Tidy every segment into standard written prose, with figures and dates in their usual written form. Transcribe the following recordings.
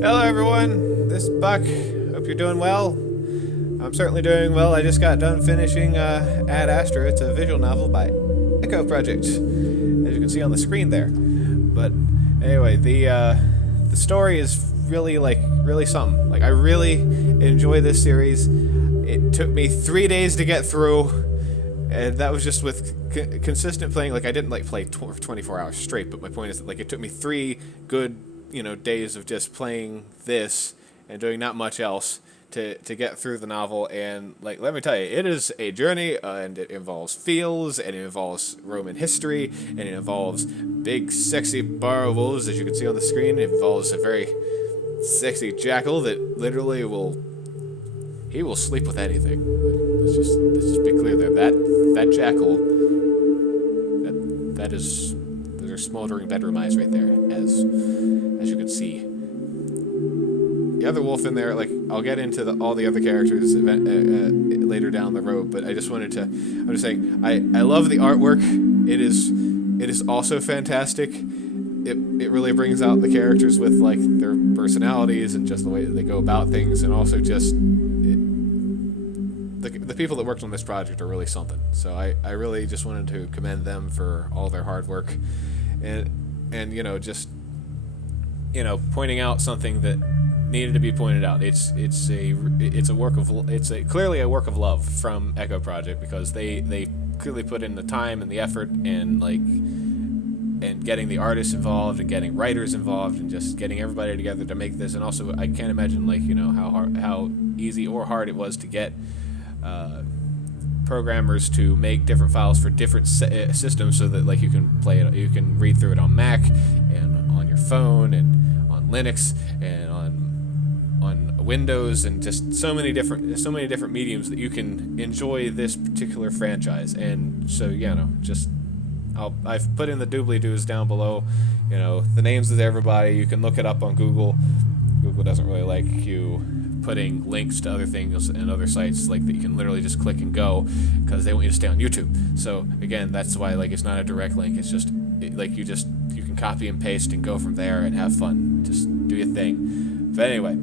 Hello everyone, this is Buck. Hope you're doing well. I'm certainly doing well. I just got done finishing Ad Astra. It's a visual novel by Echo Project, as you can see on the screen there. But anyway, the story is really something. Like, I really enjoy this series. It took me 3 days to get through, and that was just with consistent playing. Like, I didn't play for 24 hours straight, but my point is that it took me 3 good days of just playing this and doing not much else to get through the novel. And let me tell you, it is a journey, and it involves fields, and it involves Roman history, and it involves big sexy Bara Wolves, as you can see on the screen. It involves a very sexy jackal that literally will sleep with anything. Let's just be clear there. That jackal, those are smoldering bedroom eyes right there, as you can see. The other wolf in there, I'll get into all the other characters later down the road, but I'm just saying, I love the artwork. It is also fantastic. It really brings out the characters with their personalities and just the way that they go about things, and also just the people that worked on this project are really something. So I really just wanted to commend them for all their hard work, and just pointing out something that needed to be pointed out. It's clearly a work of love from Echo Project, because they clearly put in the time and the effort and getting the artists involved and getting writers involved and just getting everybody together to make this. And also, I can't imagine how easy or hard it was to get programmers to make different files for different systems, so that you can play it, you can read through it on Mac and on your phone and on Linux and on Windows, and just so many different mediums that you can enjoy this particular franchise. And so I've put in the doobly-doos down below, the names of everybody. You can look it up on Google. Google doesn't really like you putting links to other things and other sites that you can literally just click and go, because they want you to stay on YouTube. So again, that's why it's not a direct link. It's just you can copy and paste and go from there and have fun. Just do your thing. But anyway,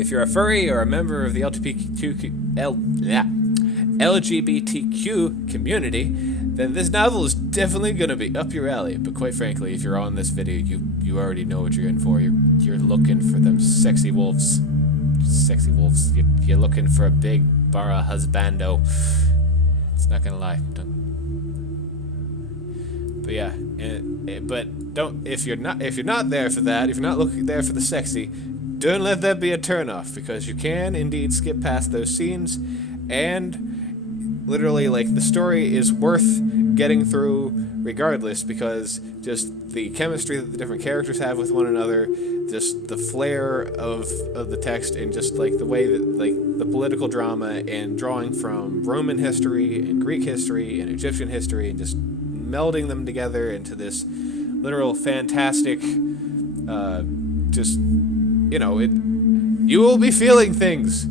if you're a furry or a member of the LGBTQ community, then this novel is definitely going to be up your alley. But quite frankly, if you're on this video, you already know what you're in for. You're looking for them sexy wolves. Sexy wolves. You're looking for a big Bara husbando. It's not gonna lie. But yeah, but don't. If you're not there for that, if you're not looking there for the sexy, don't let that be a turnoff, because you can indeed skip past those scenes, and literally the story is worth getting through regardless, because just the chemistry that the different characters have with one another, just the flair of the text, and just the way that the political drama and drawing from Roman history and Greek history and Egyptian history, and just melding them together into this literal fantastic you will be feeling things.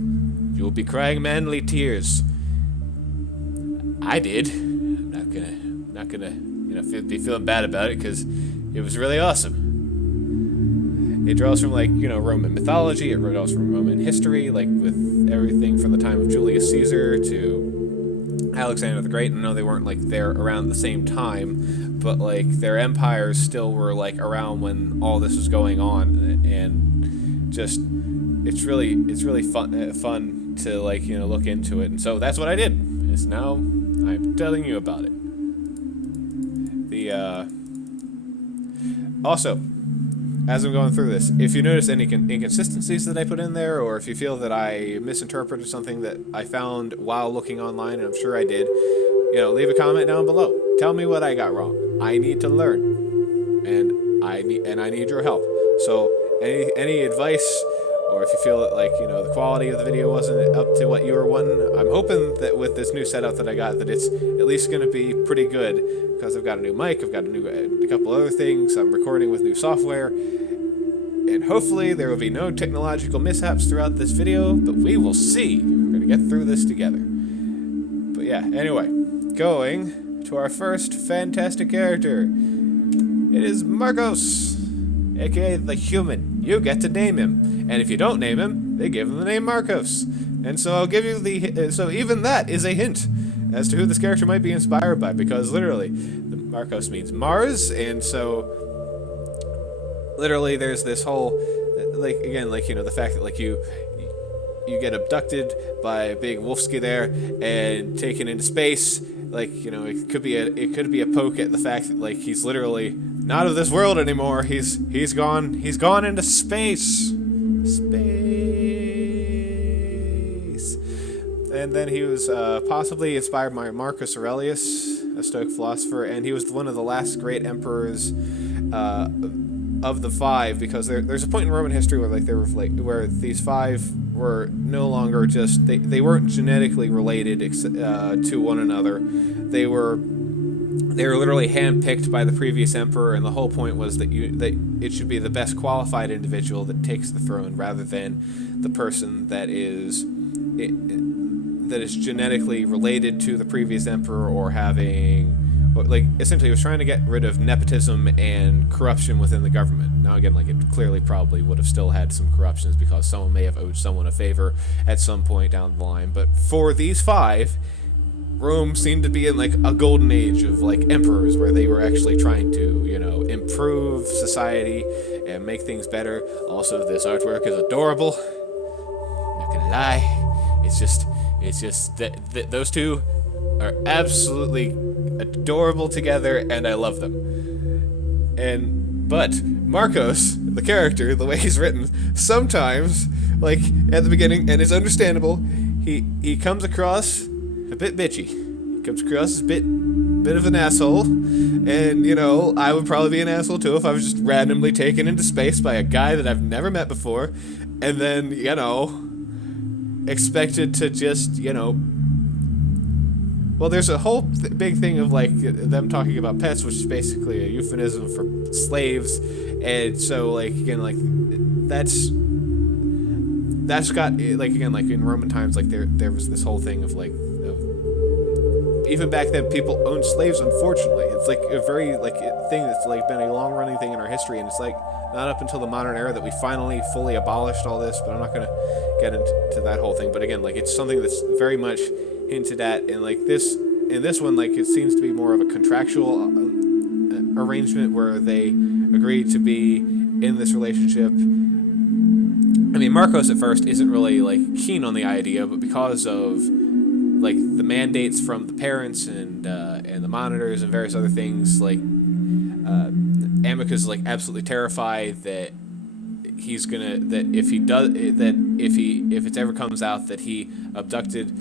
You will be crying manly tears. I did. I'm not gonna be feeling bad about it, because it was really awesome. It draws from Roman mythology. It draws from Roman history, with everything from the time of Julius Caesar to Alexander the Great. I know they weren't there around the same time, but their empires still were around when all this was going on, and just it's really fun to look into it. And so that's what I did. It's now I'm telling you about it. Also, as I'm going through this, if you notice any inconsistencies that I put in there, or if you feel that I misinterpreted something that I found while looking online, and I'm sure I did, leave a comment down below. Tell me what I got wrong. I need to learn, and I need your help. So any advice, or if you feel that the quality of the video wasn't up to what you were wanting, I'm hoping that with this new setup that I got, that it's at least going to be pretty good, because I've got a new mic, I've got a couple other things, I'm recording with new software, and hopefully there will be no technological mishaps throughout this video, but we will see. We're going to get through this together. But yeah, anyway, going to our first fantastic character. It is Marcos, aka the Human. you get to name him. And if you don't name him, they give him the name Marcos. And so I'll give you the... So even that is a hint as to who this character might be inspired by, because literally, the Marcos means Mars, and so... Literally, there's this whole... Like, again, like, you know, the fact that, like, you get abducted by a big wolfsky there and taken into space. Like, you know, it could be a poke at the fact that, like, he's literally not of this world anymore. He's gone into space. And then he was possibly inspired by Marcus Aurelius, a Stoic philosopher, and he was one of the last great emperors of the five, because there's a point in Roman history where, like, there were, like, where these five were no longer just they weren't genetically related to one another. They were literally handpicked by the previous emperor, and the whole point was that it should be the best qualified individual that takes the throne, rather than the person that is genetically related to the previous emperor, or having, like, essentially, he was trying to get rid of nepotism and corruption within the government. Now, again, like, it clearly probably would have still had some corruptions, because someone may have owed someone a favor at some point down the line. But for these five, Rome seemed to be in, like, a golden age of, like, emperors, where they were actually trying to, you know, improve society and make things better. Also, this artwork is adorable. Not gonna lie. It's just that those two are absolutely adorable together, and I love them. But Marcos, the character, the way he's written, sometimes, like, at the beginning, and it's understandable, he comes across a bit bitchy. He comes across as a bit of an asshole, and, you know, I would probably be an asshole too if I was just randomly taken into space by a guy that I've never met before, and then, you know, expected to just, you know... Well, there's a whole big thing of, like, them talking about pets, which is basically a euphemism for slaves, and so, like, again, like, that's got, like, again, like, in Roman times, like, there was this whole thing of, like, even back then, people owned slaves, unfortunately. It's, like, a very, like, thing that's, like, been a long-running thing in our history, and it's, like, not up until the modern era that we finally fully abolished all this, but I'm not going to get into that whole thing. But again, like, it's something that's very much hinted at, and, like, in this one, like, it seems to be more of a contractual arrangement where they agree to be in this relationship. I mean, Marcos at first isn't really, like, keen on the idea, but because of, like, the mandates from the parents and the monitors and various other things, like, Amicus is, like, absolutely terrified that he's gonna, that if it ever comes out that he abducted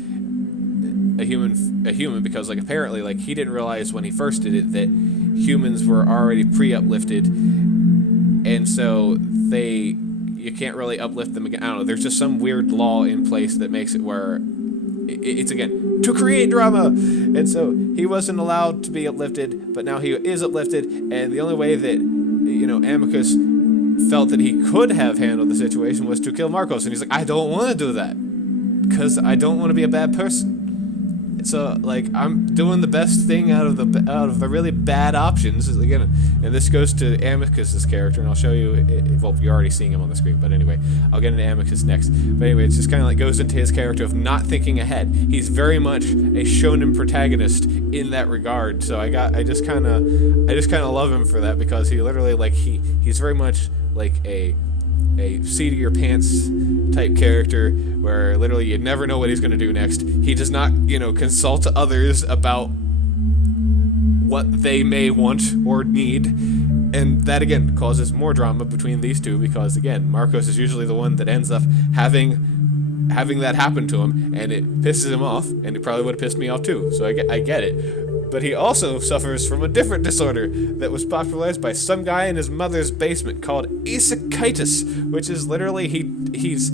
a human, because, like, apparently, like, he didn't realize when he first did it that humans were already pre-uplifted, and so you can't really uplift them again. I don't know, there's just some weird law in place that makes it where it's, again, to create drama, and so he wasn't allowed to be uplifted, but now he is uplifted, and the only way that, you know, Amicus felt that he could have handled the situation was to kill Marcos, and he's like, I don't want to do that, because I don't want to be a bad person. So, like, I'm doing the best thing out of the really bad options. Again, and this goes to Amicus's character, and I'll show you. Well, you're already seeing him on the screen, but anyway, I'll get into Amicus next. But anyway, it's just kind of like goes into his character of not thinking ahead. He's very much a shonen protagonist in that regard. So I just kind of love him for that, because he literally, like, he's very much like a seat of your pants type character, where literally you never know what he's going to do next. He does not, you know, consult others about what they may want or need, and that, again, causes more drama between these two, because, again, Marcos is usually the one that ends up having that happen to him, and it pisses him off, and it probably would have pissed me off too, so I get it. But he also suffers from a different disorder that was popularized by some guy in his mother's basement called isekaitis, which is literally he's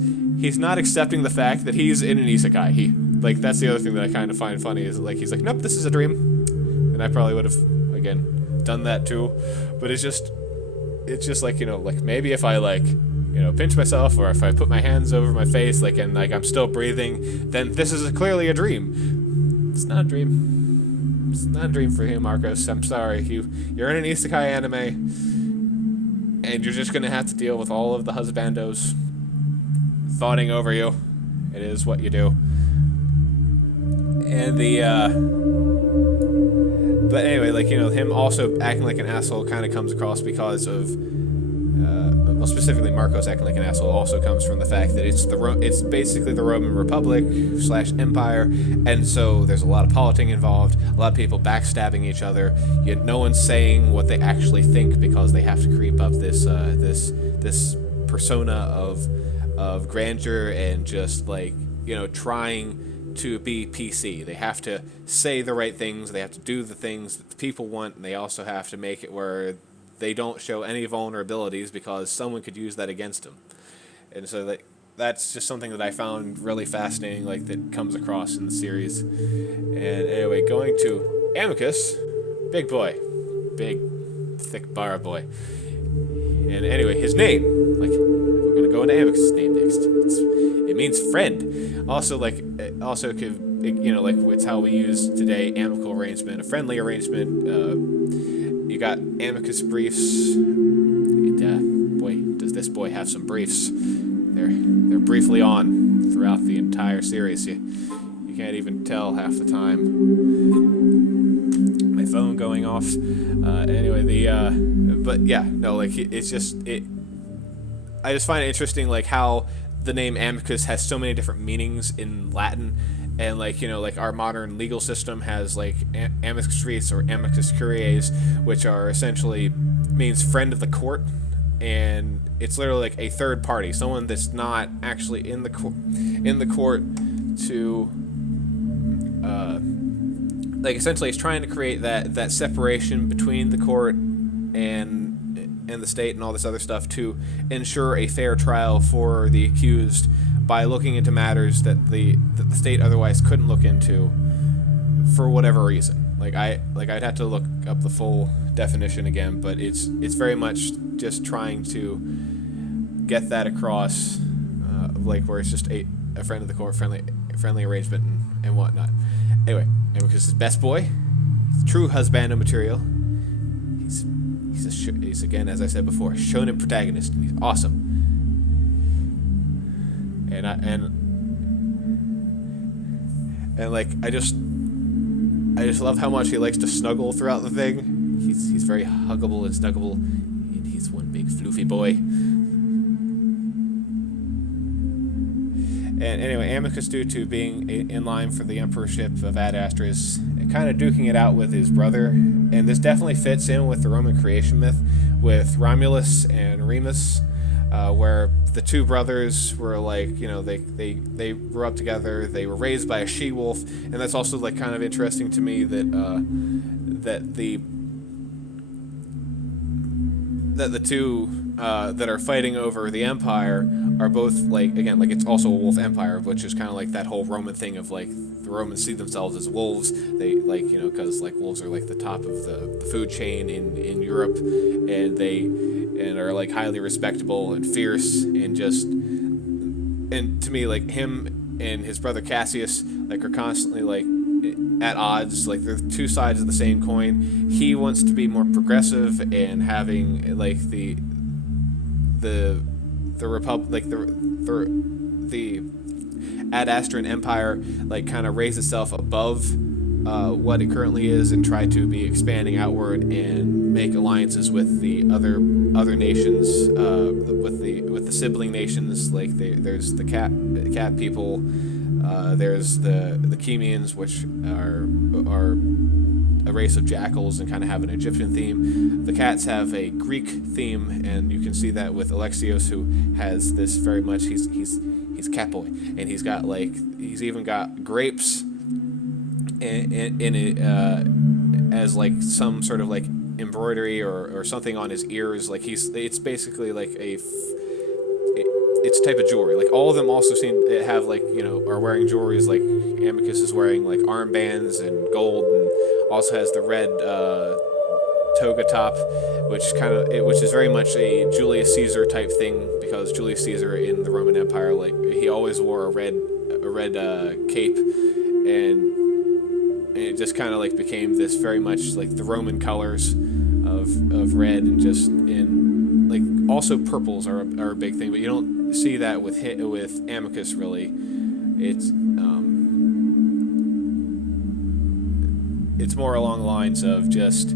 not accepting the fact that he's in an isekai. Like, that's the other thing that I kind of find funny, is, like, he's like, nope, this is a dream, and I probably would have, again, done that too. But it's just like, you know, like, maybe if I, like, you know, pinch myself, or if I put my hands over my face, like, and, like, I'm still breathing, then this is clearly a dream. It's not a dream. It's not a dream for you, Marcos. I'm sorry. You're in an isekai anime. and you're just gonna have to deal with all of the husbandos fawning over you. It is what you do. And but anyway, like, you know, him also acting like an asshole kind of comes across because of, well, specifically Marcos acting like an asshole also comes from the fact that it's basically the Roman Republic / Empire, and so there's a lot of politicking involved, a lot of people backstabbing each other. Yet no one's saying what they actually think because they have to creep up this persona of grandeur and just, like, you know, trying to be PC. They have to say the right things, they have to do the things that the people want, and they also have to make it where they don't show any vulnerabilities because someone could use that against them. And so that's just something that I found really fascinating, like, that comes across in the series. And anyway, going to Amicus, big boy, big, thick Bara boy. And anyway, his name, like, we're gonna go into Amicus' name next. It means friend. Also, like, you know, like, it's how we use today amicable arrangement, a friendly arrangement. You got Amicus briefs. Boy, does this boy have some briefs. They're briefly on throughout the entire series. You can't even tell half the time. My phone going off. Anyway, but yeah, no, like, it's just, I just find it interesting, like, how the name Amicus has so many different meanings in Latin, and, like, you know, like, our modern legal system has, like, amicus curiae or amicus curiae, which are essentially means friend of the court, and it's literally like a third party, someone that's not actually in the court to, like, essentially it's trying to create that separation between the court and the state and all this other stuff to ensure a fair trial for the accused by looking into matters that the state otherwise couldn't look into for whatever reason. I'd have to look up the full definition again, but it's very much just trying to get that across, like, where it's just a friend of the court, friendly arrangement and whatnot. Anyway, Amicus is best boy, true husbando material. He's again, as I said before, shonen protagonist, and he's awesome. And like, I just love how much he likes to snuggle throughout the thing. He's very huggable and snuggable, and he's one big floofy boy. And anyway, Amicus, due to being in line for the emperorship of Ad Astra, is kind of duking it out with his brother, and this definitely fits in with the Roman creation myth with Romulus and Remus, where the two brothers were, like, you know, they grew up together, they were raised by a she-wolf, and that's also, like, kind of interesting to me that the two that are fighting over the empire are both, like, again, like, it's also a wolf empire, which is kind of like that whole Roman thing of, like, the Romans see themselves as wolves. They, like, you know, because, like, wolves are, like, the top of the food chain in Europe, and are, like, highly respectable and fierce, and just, and to me, like, him and his brother Cassius, like, are constantly, like, at odds. Like, they're two sides of the same coin. He wants to be more progressive and having, like, the republic, like, the Ad Astran Empire, like, kind of raise itself above what it currently is and try to be expanding outward and make alliances with the other nations, with the sibling nations. Like, there's the cat people, there's the Chemians, which are a race of jackals and kind of have an Egyptian theme. The cats have a Greek theme, and you can see that with Alexios, who has this very much, he's cat boy, and he's got, like, he's even got grapes in it as, like, some sort of, like, embroidery or something on his ears. Like, it's basically like it's a type of jewelry. Like, all of them also seem to have, like, you know, are wearing jewelries. Like, Amicus is wearing, like, armbands and gold, and also has the red toga top, which is very much a Julius Caesar type thing, because Julius Caesar in the Roman Empire, like, he always wore a red cape, and it just kind of, like, became this very much, like, the Roman colors of red, and just in, like also purples are a big thing, but you don't see that with Amicus really. It's more along the lines of just,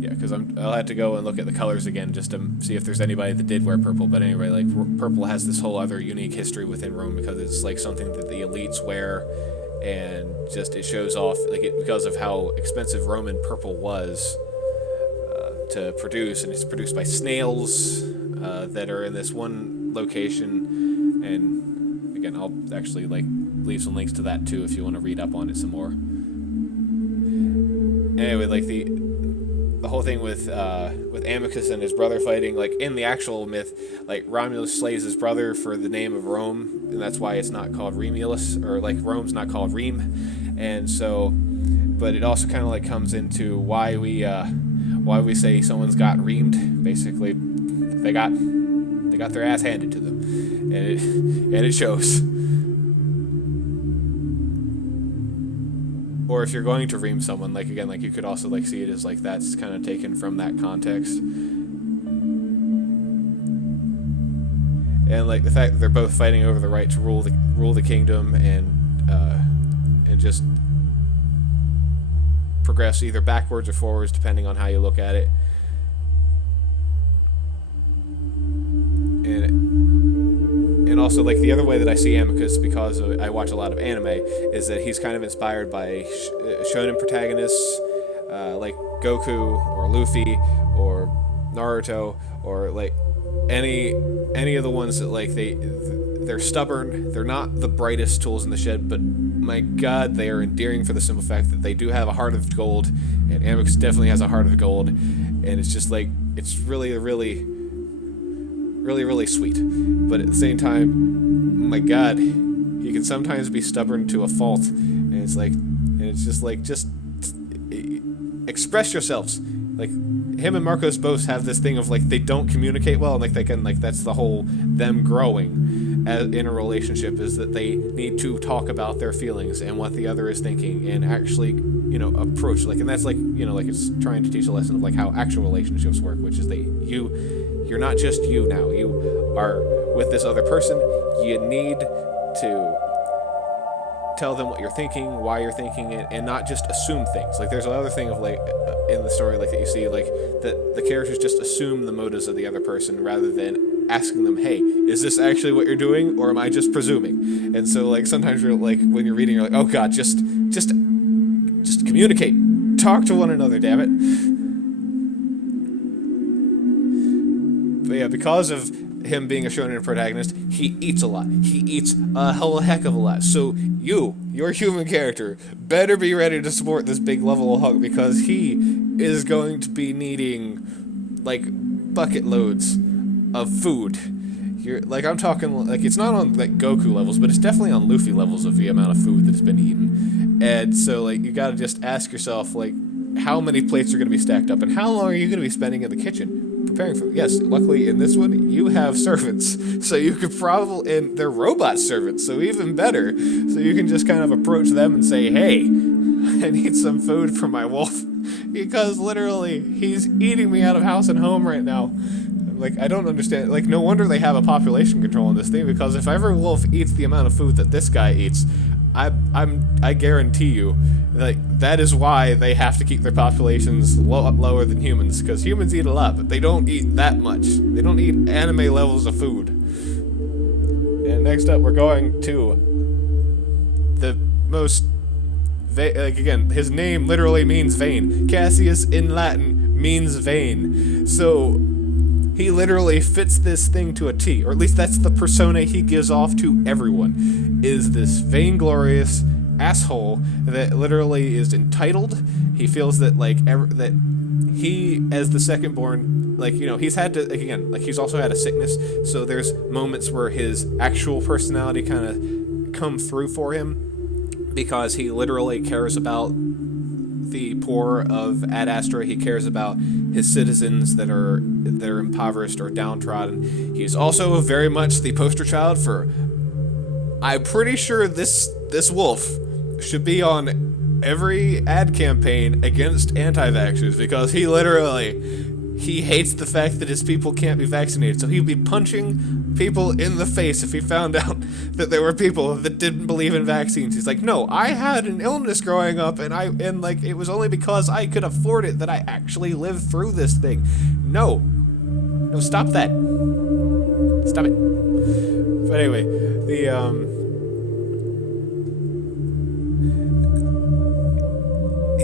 yeah, because I'll have to go and look at the colors again just to see if there's anybody that did wear purple. But anyway, like purple has this whole other unique history within Rome because it's like something that the elites wear, and just it shows off like because of how expensive Roman purple was to produce, and it's produced by snails that are in this one location. And again, I'll actually like leave some links to that too if you want to read up on it some more. Anyway, like the whole thing with Amicus and his brother fighting, like in the actual myth, like Romulus slays his brother for the name of Rome, and that's why it's not called Remulus, or like Rome's not called Reme. And so, but it also kind of like comes into why we say someone's got reamed. Basically, they got their ass handed to them, and it shows. Or if you're going to ream someone, like again, like you could also like see it as like that's kind of taken from that context. And like the fact that they're both fighting over the right to rule the kingdom and just progress either backwards or forwards depending on how you look at it. And also, like, the other way that I see Amicus, because I watch a lot of anime, is that he's kind of inspired by shonen protagonists, like Goku or Luffy or Naruto, or like any of the ones that like they're stubborn. They're not the brightest tools in the shed, but my God, they are endearing for the simple fact that they do have a heart of gold, and Amicus definitely has a heart of gold, and it's just like it's really sweet. But at the same time, my God, he can sometimes be stubborn to a fault, and it's just express yourselves. Like him and Marcos both have this thing of like they don't communicate well, and like they can like that's the whole them growing in a relationship is that they need to talk about their feelings and what the other is thinking and actually approach like, and that's like like it's trying to teach a lesson of like how actual relationships work, which is you're not just you now. You are with this other person. You need to tell them what you're thinking, why you're thinking it, and not just assume things. Like there's another thing of like in the story like that you see like that the characters just assume the motives of the other person rather than asking them, hey, is this actually what you're doing, or am I just presuming? And so like sometimes you're like when you're reading you're like, oh God, just communicate, talk to one another, damn it. But yeah, because of him being a shonen protagonist, he eats a lot. He eats a whole heck of a lot. So your human character, better be ready to support this big level of hug, because he is going to be needing like bucket loads of food. I'm talking like it's not on like Goku levels, but it's definitely on Luffy levels of the amount of food that has been eaten. And so like you gotta just ask yourself like how many plates are gonna be stacked up, and how long are you gonna be spending in the kitchen preparing for? Yes, luckily in this one you have servants, so you could probably, and they're robot servants, so even better. So you can just kind of approach them and say, hey, I need some food for my wolf, because literally he's eating me out of house and home right now. Like, I don't understand. Like, no wonder they have a population control on this thing, because if every wolf eats the amount of food that this guy eats, I guarantee you, like, that is why they have to keep their populations lower than humans, because humans eat a lot, but they don't eat that much. They don't eat anime levels of food. And next up, we're going to the most, like, again, his name literally means vein. Cassius in Latin means vein. So he literally fits this thing to a T, or at least that's the persona he gives off to everyone, is this vainglorious asshole that literally is entitled. He feels that, like, that he, as the second born, like, he's had to, like, again, like, he's also had a sickness, so there's moments where his actual personality kind of come through for him, because he literally cares about the poor of Ad Astra. He cares about his citizens that are impoverished or downtrodden. He's also very much the poster child for, I'm pretty sure this wolf should be on every ad campaign against anti-vaxxers, because he he hates the fact that his people can't be vaccinated, so he'd be punching people in the face if he found out that there were people that didn't believe in vaccines. He's like, no, I had an illness growing up, and like it was only because I could afford it that I actually lived through this thing. No, stop that. Stop it. But anyway,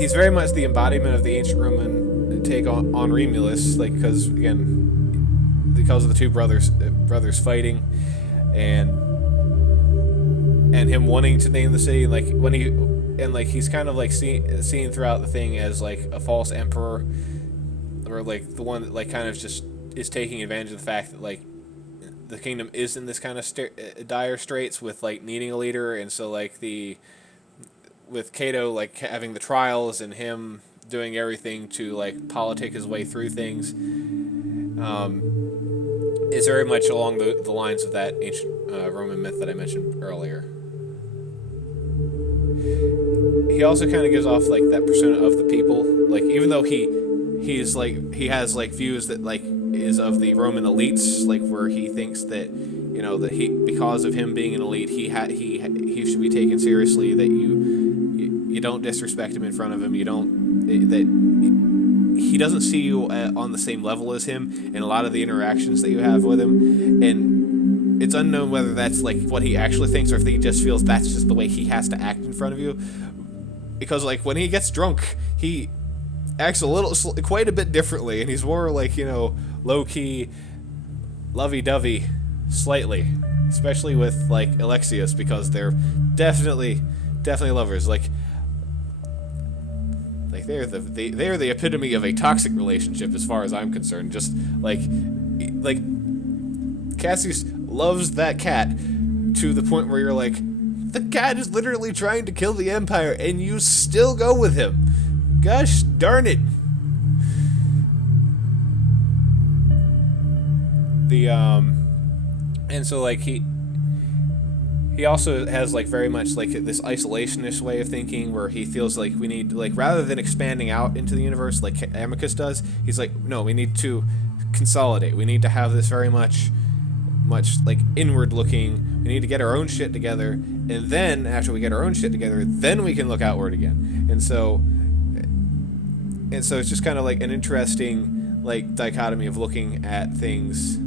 he's very much the embodiment of the ancient Roman take on Romulus, like, because of the two brothers fighting, and him wanting to name the city, like he's kind of like seen throughout the thing as like a false emperor, or like the one that like kind of just is taking advantage of the fact that like the kingdom is in this kind of dire straits with like needing a leader, and so like with Cato like having the trials and him doing everything to like politic his way through things, is very much along the lines of that ancient Roman myth that I mentioned earlier. He also kind of gives off like that persona of the people, like even though he has like views that like is of the Roman elites, like where he thinks that, you know, that because of him being an elite, he should be taken seriously, that you don't disrespect him in front of him, that he doesn't see you on the same level as him in a lot of the interactions that you have with him, and it's unknown whether that's like what he actually thinks or if he just feels that's just the way he has to act in front of you, because like when he gets drunk he acts quite a bit differently, and he's more like, you know, low-key, lovey-dovey, slightly, especially with like Alexius, because they're definitely lovers. Like they're the epitome of a toxic relationship as far as I'm concerned. Just like Cassius loves that cat to the point where you're like, the cat is literally trying to kill the Empire and you still go with him. Gosh darn it. And so like he also has like very much like this isolationist way of thinking, where he feels like we need, like, rather than expanding out into the universe like Amicus does, he's like, no, we need to consolidate. We need to have this very much like inward looking. We need to get our own shit together, and then after we get our own shit together, then we can look outward again. And so it's just kind of like an interesting like dichotomy of looking at things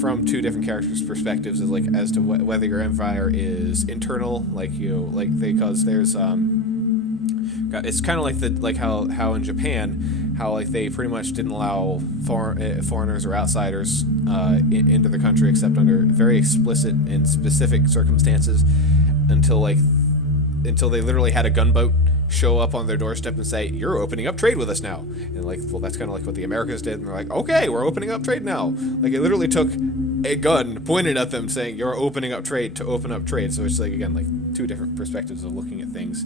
from two different characters' perspectives, as to whether your empire is internal, like, you know, like because there's it's kind of like how in Japan, how like they pretty much didn't allow foreigners or outsiders into the country except under very explicit and specific circumstances, until they literally had a gunboat show up on their doorstep and say, you're opening up trade with us now. And like, well, that's kind of like what the Americas did, and they're like, okay, we're opening up trade now. Like, it literally took a gun pointed at them saying, you're opening up trade to open up trade. So it's like, again, like two different perspectives of looking at things.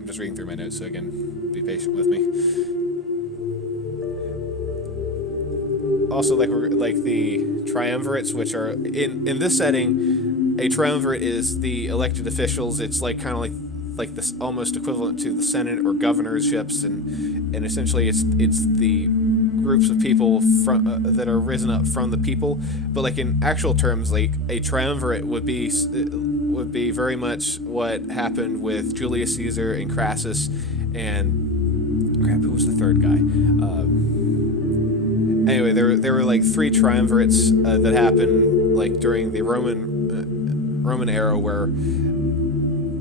I'm just reading through my notes, so again, be patient with me. Also, like the triumvirates, which are in this setting, a triumvirate is the elected officials. It's like kind of like this almost equivalent to the Senate or governorships, and essentially it's the groups of people that are risen up from the people. But like in actual terms, like a triumvirate would be very much what happened with Julius Caesar and Crassus and crap, who was the third guy? Anyway, there were like three triumvirates that happened like during the Roman era, where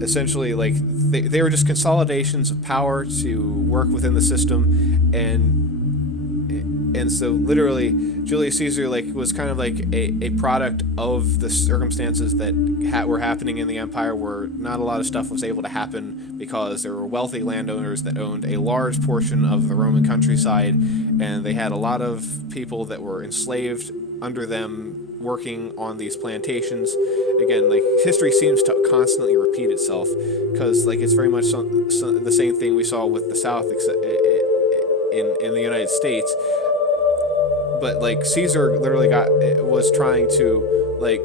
essentially like they were just consolidations of power to work within the system, and so literally Julius Caesar like was kind of like a product of the circumstances that were happening in the empire, where not a lot of stuff was able to happen because there were wealthy landowners that owned a large portion of the Roman countryside, and they had a lot of people that were enslaved under them working on these plantations. Again, like history seems to constantly repeat itself, because like it's very much the same thing we saw with the South in the United States. But like Caesar literally was trying to like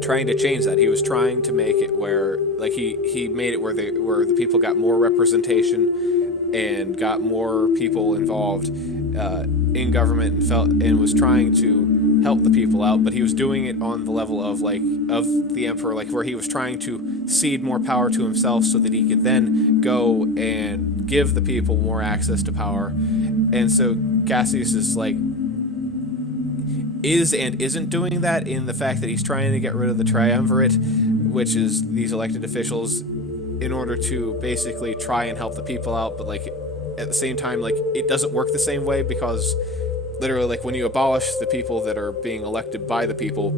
trying to change that. He was trying to make it where, like, he made it where the people got more representation and got more people involved in government, and was trying to help the people out. But he was doing it on the level of the emperor, like where he was trying to cede more power to himself so that he could then go and give the people more access to power. And so Cassius is like is and isn't doing that in the fact that he's trying to get rid of the triumvirate, which is these elected officials, in order to basically try and help the people out. But like at the same time, like it doesn't work the same way, because literally, like, when you abolish the people that are being elected by the people,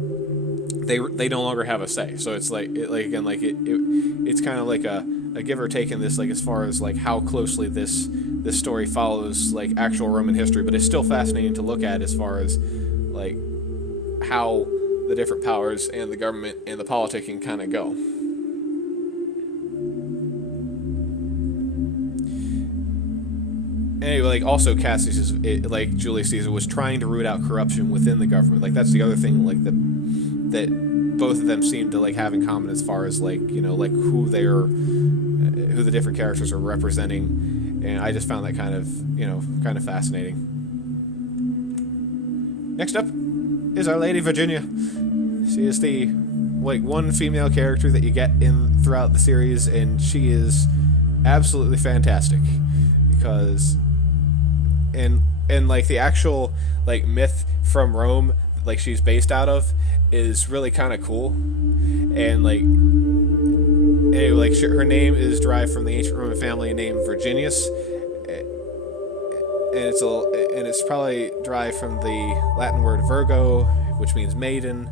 they no longer have a say. So it's it's kind of like a give or take in this, like, as far as like how closely this story follows like actual Roman history. But it's still fascinating to look at as far as like how the different powers and the government and the politicking kind of go. Anyway, like, also Cassius is, like Julius Caesar, was trying to root out corruption within the government. Like, that's the other thing, like, that both of them seem to like have in common, as far as like, you know, like who the different characters are representing. And I just found that kind of, you know, kind of fascinating. Next up is Our Lady Virginia. She is the like one female character that you get in throughout the series, and she is absolutely fantastic, because and like the actual like myth from Rome, like she's based out of, is really kind of cool. And like anyway, like her name is derived from the ancient Roman family named Virginius, and it's probably derived from the Latin word Virgo, which means maiden,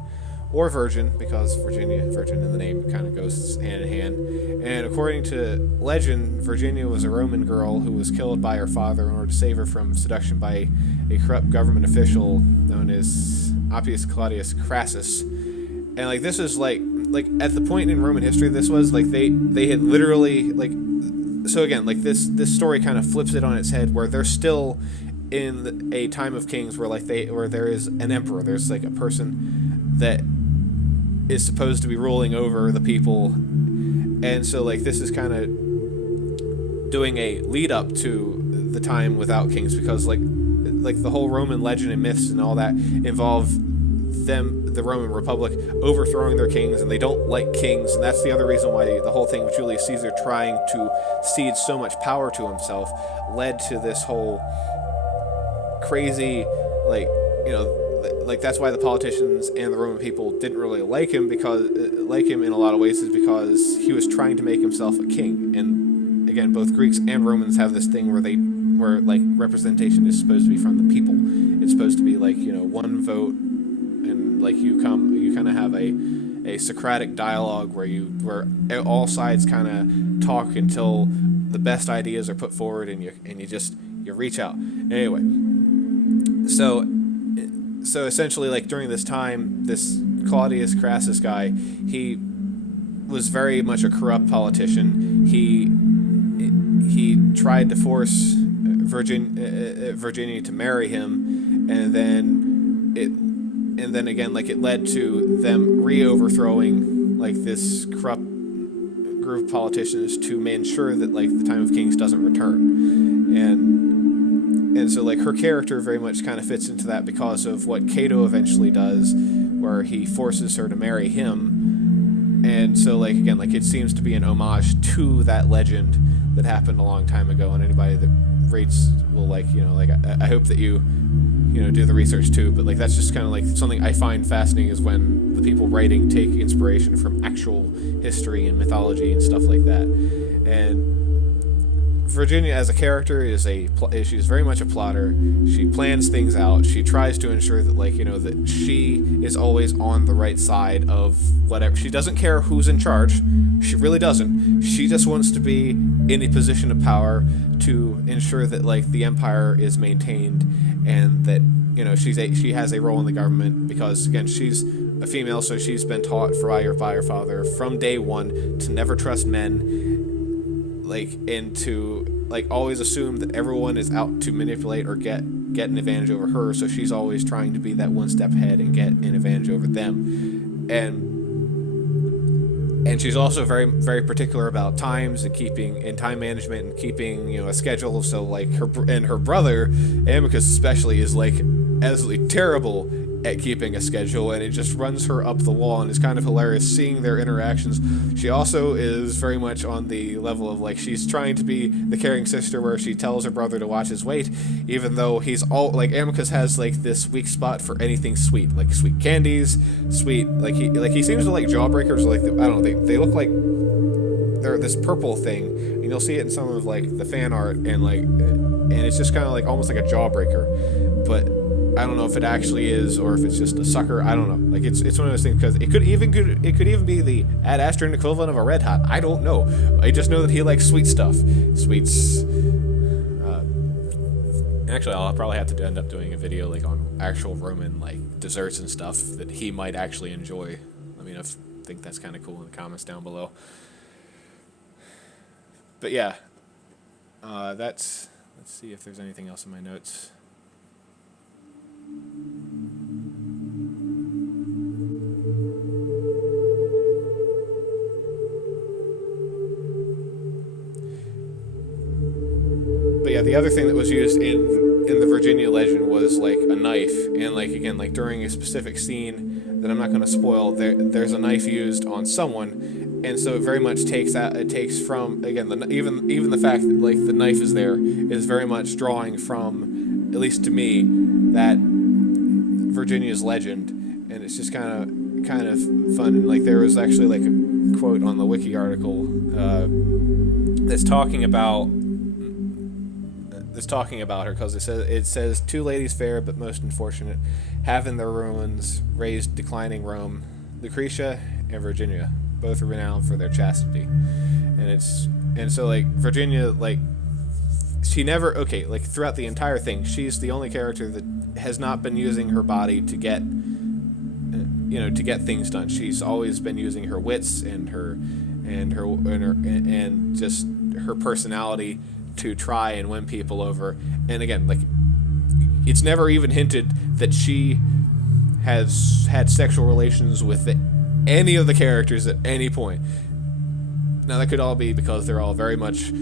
or virgin, because virgin in the name kind of goes hand in hand. And according to legend, Virginia was a Roman girl who was killed by her father in order to save her from seduction by a corrupt government official known as Appius Claudius Crassus. And like this is like at the point in Roman history this was like they had literally like, so again, like this story kind of flips it on its head, where they're still in a time of kings where where there is an emperor, there's like a person that is supposed to be ruling over the people. And so like this is kind of doing a lead up to the time without kings, because like the whole Roman legend and myths and all that involve the Roman Republic overthrowing their kings, and they don't like kings. And that's the other reason why the whole thing with Julius Caesar trying to cede so much power to himself led to this whole crazy, like, you know, like that's why the politicians and the Roman people didn't really like him, because in a lot of ways is because he was trying to make himself a king. And again, both Greeks and Romans have this thing where like representation is supposed to be from the people. It's supposed to be like, you know, one vote, and like you kind of have a Socratic dialogue where all sides kind of talk until the best ideas are put forward, and you reach out. Anyway, so essentially, like during this time, this Claudius Crassus guy, he was very much a corrupt politician. He tried to force Virginia to marry him, and then again, like it led to them overthrowing like this corrupt group of politicians to ensure that like the time of kings doesn't return. And so like her character very much kind of fits into that, because of what Cato eventually does, where he forces her to marry him. And so like again, like it seems to be an homage to that legend that happened a long time ago. And anybody that reads will like, you know, like I hope that you know, do the research too. But like that's just kind of like something I find fascinating, is when the people writing take inspiration from actual history and mythology and stuff like that. And Virginia as a character she's very much a plotter. She plans things out. She tries to ensure that, like, you know, that she is always on the right side of whatever. She doesn't care who's in charge. She really doesn't. She just wants to be in a position of power to ensure that like the empire is maintained, and that, you know, she has a role in the government, because again, she's a female, so she's been taught by her father from day one to never trust men, like, and to like always assume that everyone is out to manipulate or get an advantage over her. So she's always trying to be that one step ahead and get an advantage over them. And and she's also very particular about times and time management and keeping, you know, a schedule. So like her brother Amicus especially is like absolutely terrible at keeping a schedule, and it just runs her up the wall, and it's kind of hilarious seeing their interactions. She also is very much on the level of like she's trying to be the caring sister where she tells her brother to watch his weight, even though he's all like Amicus has like this weak spot for anything sweet, like sweet candies, sweet he seems to like jawbreakers. Like I don't know, they look like they're this purple thing, and you'll see it in some of like the fan art, and it's just kind of like almost like a jawbreaker, but I don't know if it actually is or if it's just a sucker. I don't know. Like it's one of those things, because it could even be the Ad Astra equivalent of a red hot. I don't know. I just know that he likes sweet stuff, sweets. Actually, I'll probably have to end up doing a video like on actual Roman like desserts and stuff that he might actually enjoy. Let me know if you think that's kind of cool in the comments down below. But yeah, let's see if there's anything else in my notes. But yeah, the other thing that was used in the Virginia legend was like a knife, and like again, like during a specific scene that I'm not going to spoil, there's a knife used on someone, and so it very much takes from again even the fact that like the knife is there is very much drawing from, at least to me, that Virginia's legend, and it's just kind of fun. And like there was actually like a quote on the wiki article that's talking about her, because it says 2 ladies fair but most unfortunate have in their ruins raised declining Rome, Lucretia and Virginia, both are renowned for their chastity. And so like Virginia, like she never, okay, like throughout the entire thing, she's the only character that has not been using her body to get, you know, to get things done. She's always been using her wits and just her personality to try and win people over. And again, like it's never even hinted that she has had sexual relations with any of the characters at any point. Now that could all be because they're all very much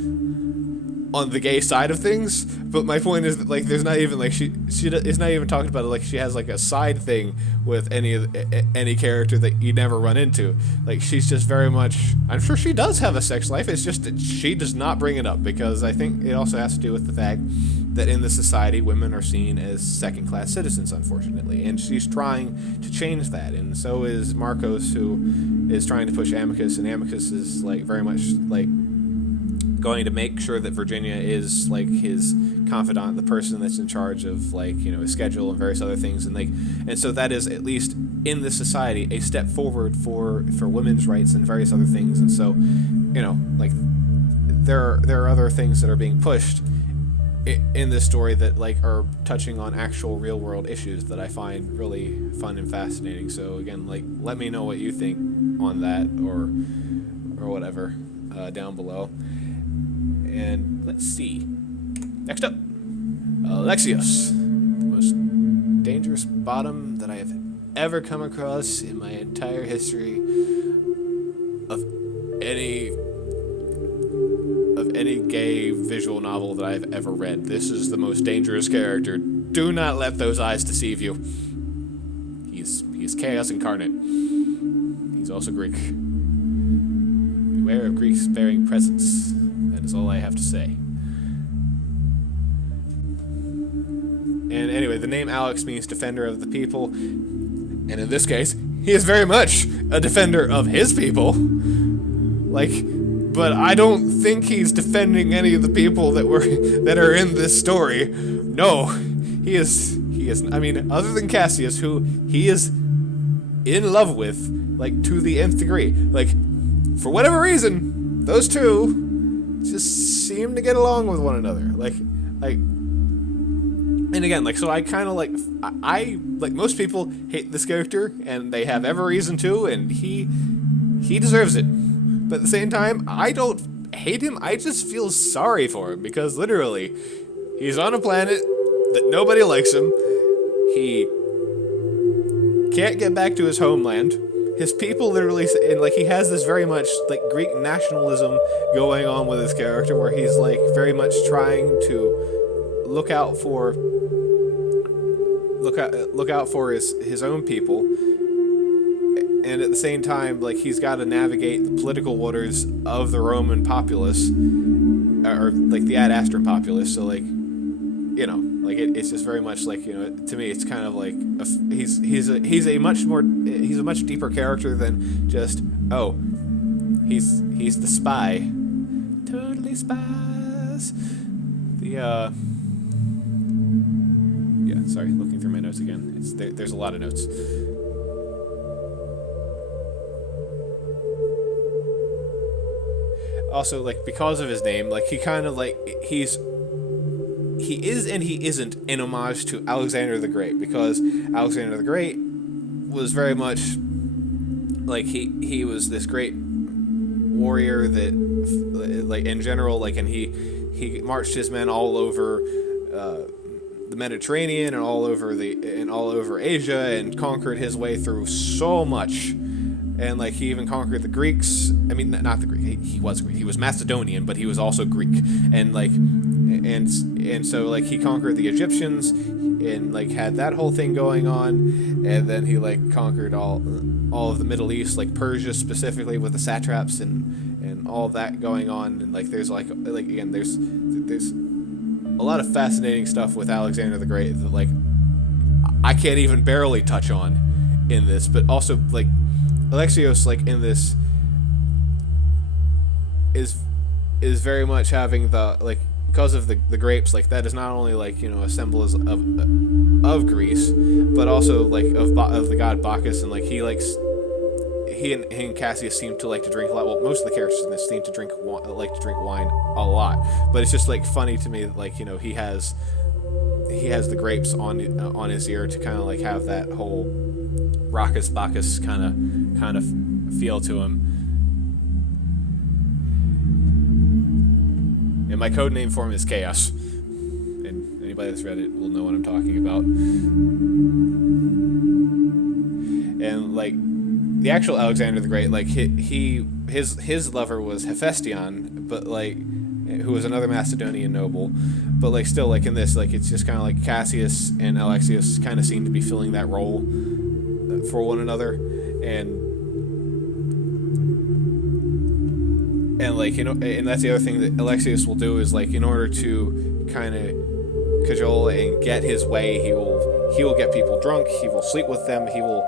on the gay side of things, but my point is that like there's not even like she is not even talking about it like she has like a side thing with any character that you never run into. Like she's just very much, I'm sure she does have a sex life, it's just that she does not bring it up, because I think it also has to do with the fact that in this society women are seen as second-class citizens, unfortunately, and she's trying to change that, and so is Marcos, who is trying to push Amicus, and Amicus is like very much like going to make sure that Virginia is like his confidant, the person that's in charge of like, you know, his schedule and various other things, and so that is, at least in this society, a step forward for women's rights and various other things. And so, you know, like there are other things that are being pushed in this story that like are touching on actual real world issues that I find really fun and fascinating. So again, like let me know what you think on that or whatever down below. And let's see. Next up, Alexios, the most dangerous bottom that I have ever come across in my entire history of any gay visual novel that I've ever read. This is the most dangerous character. Do not let those eyes deceive you. He's chaos incarnate. He's also Greek. Beware of Greek's bearing presence. That is all I have to say. And anyway, the name Alex means defender of the people, and in this case, he is very much a defender of his people. Like, but I don't think he's defending any of the people that are in this story. No, he is. I mean, other than Cassius, who he is in love with, like to the nth degree. Like, for whatever reason, those two just seem to get along with one another. Like, and again, like, so I kind of like, I like most people hate this character, and they have every reason to, and he deserves it. But at the same time, I don't hate him. I just feel sorry for him, because literally, he's on a planet that nobody likes him. He can't get back to his homeland. his people literally, and like he has this very much like Greek nationalism going on with his character, where he's like very much trying to look out for his own people, and at the same time, like he's got to navigate the political waters of the Roman populace, or like the Ad Astra populace. So like, you know, like it's just very much like, you know, to me it's kind of like he's a much deeper character than just, oh, he's the spy, totally spies. Yeah, sorry, looking through my notes again. There's a lot of notes. Also, like, because of his name, like, he kind of, like, he is and he isn't an homage to Alexander the Great, because Alexander the Great was very much, like, he was this great warrior that, like, in general, like, and he marched his men all over, the Mediterranean and all over Asia, and conquered his way through so much. And like he even conquered the Greeks. I mean, not the Greek. He was Greek. He was Macedonian, but he was also Greek. And like, and so like he conquered the Egyptians, and like had that whole thing going on. And then he like conquered all of the Middle East, like Persia specifically, with the satraps and all of that going on. And like there's like again there's a lot of fascinating stuff with Alexander the Great that like I can't even barely touch on in this, but also like Alexios, like in this, is very much having the, like, because of the grapes, like that is not only like, you know, a symbolism of Greece, but also like of the god Bacchus, and like he and Cassius seem to like to drink a lot. Well, most of the characters in this seem to drink wine a lot, but it's just like funny to me that, like, you know, he has the grapes on his ear to kind of like have that whole Raucous Bacchus kind of feel to him. And my code name for him is Chaos. And anybody that's read it will know what I'm talking about. And like the actual Alexander the Great, like his lover was Hephaestion, but like who was another Macedonian noble, but like still like in this, like it's just kind of like Cassius and Alexius kind of seem to be filling that role for one another, and like, you know, and that's the other thing that Alexius will do is like in order to kind of cajole and get his way, he will get people drunk, he will sleep with them, he will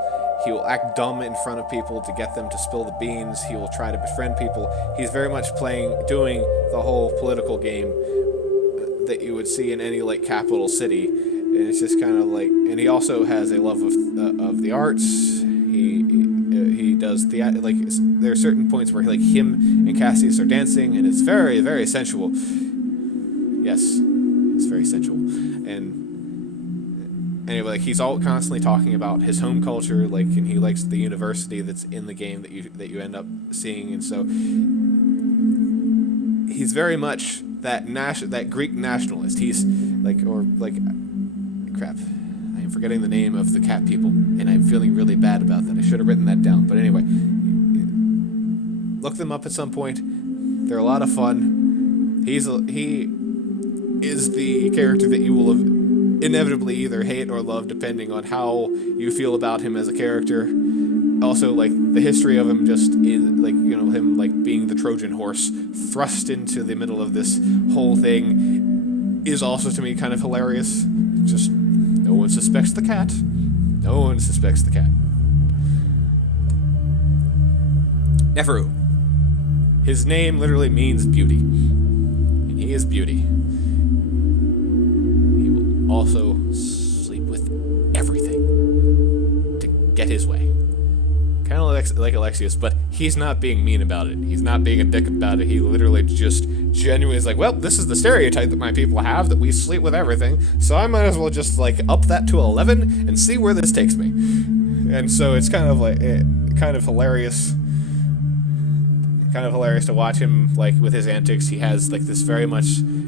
act dumb in front of people to get them to spill the beans, he will try to befriend people. He's very much doing the whole political game that you would see in any like capital city, and it's just kind of like, and he also has a love of the arts. He does like there are certain points where like him and Cassius are dancing, and it's very, very sensual. Yes, it's very sensual. And anyway, like he's all constantly talking about his home culture, like, and he likes the university that's in the game that you end up seeing, and so he's very much that Greek nationalist. He's like, or like, crap, I am forgetting the name of the cat people, and I'm feeling really bad about that. I should have written that down, but anyway, look them up at some point. They're a lot of fun. He is the character that you will inevitably either hate or love, depending on how you feel about him as a character. Also, like, the history of him just is, like, you know, him, like, being the Trojan horse thrust into the middle of this whole thing is also, to me, kind of hilarious. Just, no one suspects the cat. No one suspects the cat. Neferu. His name literally means beauty. And he is beauty. He will also sleep with everything to get his way. Kind of like Alexius, but he's not being mean about it. He's not being a dick about it. He literally just genuinely is like, well, this is the stereotype that my people have, that we sleep with everything, so I might as well just like up that to 11 and see where this takes me. And so it's kind of like kind of hilarious to watch him, like, with his antics. He has like this very much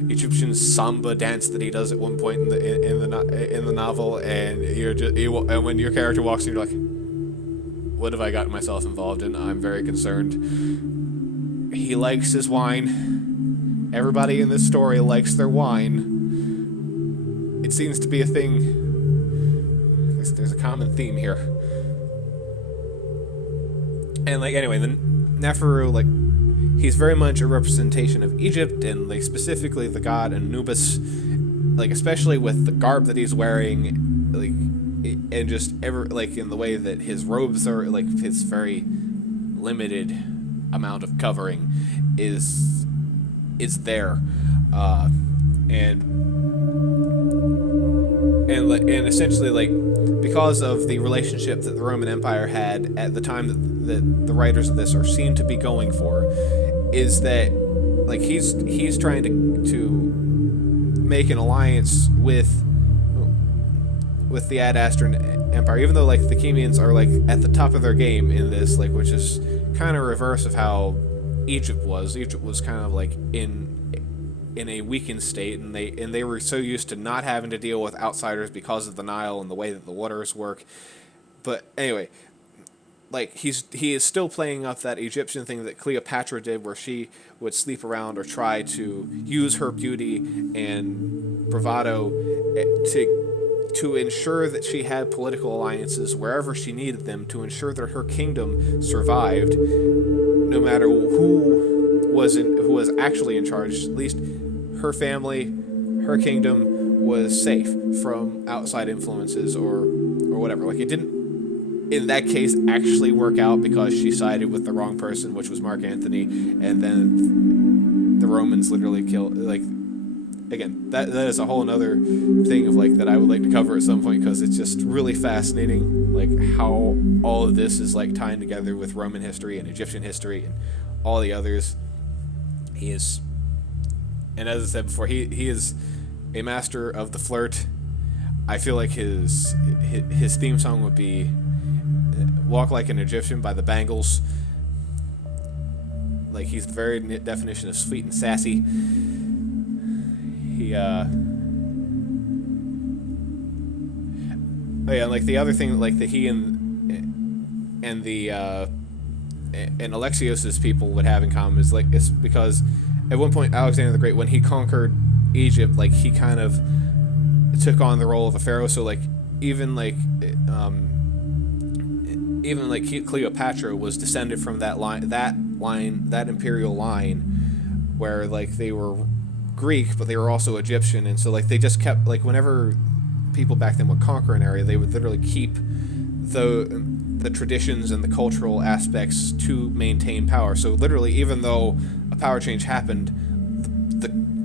Egyptian samba dance that he does at one point in the novel, and and when your character walks in, you're like, what have I gotten myself involved in? I'm very concerned. He likes his wine. Everybody in this story likes their wine. It seems to be a thing. There's a common theme here. And, like, anyway, the Neferu, like, he's very much a representation of Egypt, and, like, specifically the god Anubis, like, especially with the garb that he's wearing, like, and just like, in the way that his robes are, like, his very limited amount of covering is there, and essentially, like, because of the relationship that the Roman Empire had at the time that the writers of this are seen to be going for, is that, like, he's trying to make an alliance with the Ad Astra Empire, even though, like, the Chemians are, like, at the top of their game in this, like, which is kind of reverse of how Egypt was. Egypt was kind of, like, in a weakened state, and they were so used to not having to deal with outsiders because of the Nile and the way that the waters work. But anyway, like, he is still playing up that Egyptian thing that Cleopatra did, where she would sleep around or try to use her beauty and bravado to ensure that she had political alliances wherever she needed them, to ensure that her kingdom survived, no matter who was actually in charge. At least her family, her kingdom was safe from outside influences or whatever. Like, it didn't, in that case, actually work out because she sided with the wrong person, which was Mark Antony, and then the Romans literally killed, like, again, that is a whole other thing of, like, that I would like to cover at some point, because it's just really fascinating, like, how all of this is, like, tying together with Roman history and Egyptian history and all the others. He is, and as I said before, he is a master of the flirt. I feel like his theme song would be "Walk Like an Egyptian" by the Bangles. Like, he's the very definition of sweet and sassy. And, like, the other thing, like, that he and Alexios's people would have in common is, like, it's because at one point Alexander the Great, when he conquered Egypt, like, he kind of took on the role of a pharaoh. So, like, even Cleopatra was descended from that imperial line, where, like, they were Greek, but they were also Egyptian, and so, like, they just kept, like, whenever people back then would conquer an area, they would literally keep the traditions and the cultural aspects to maintain power. So literally, even though a power change happened,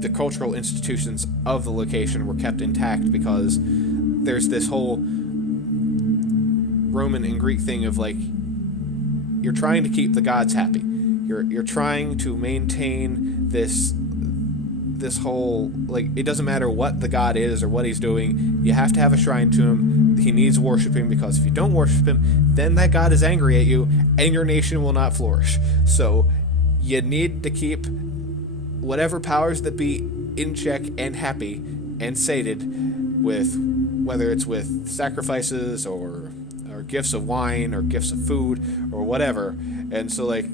the cultural institutions of the location were kept intact, because there's this whole Roman and Greek thing of, like, you're trying to keep the gods happy. You're trying to maintain this whole, like, it doesn't matter what the god is or what he's doing, you have to have a shrine to him. He needs worshiping, because if you don't worship him, then that god is angry at you and your nation will not flourish. So you need to keep whatever powers that be in check and happy and sated, with whether it's with sacrifices or gifts of wine or gifts of food or whatever. And so, like,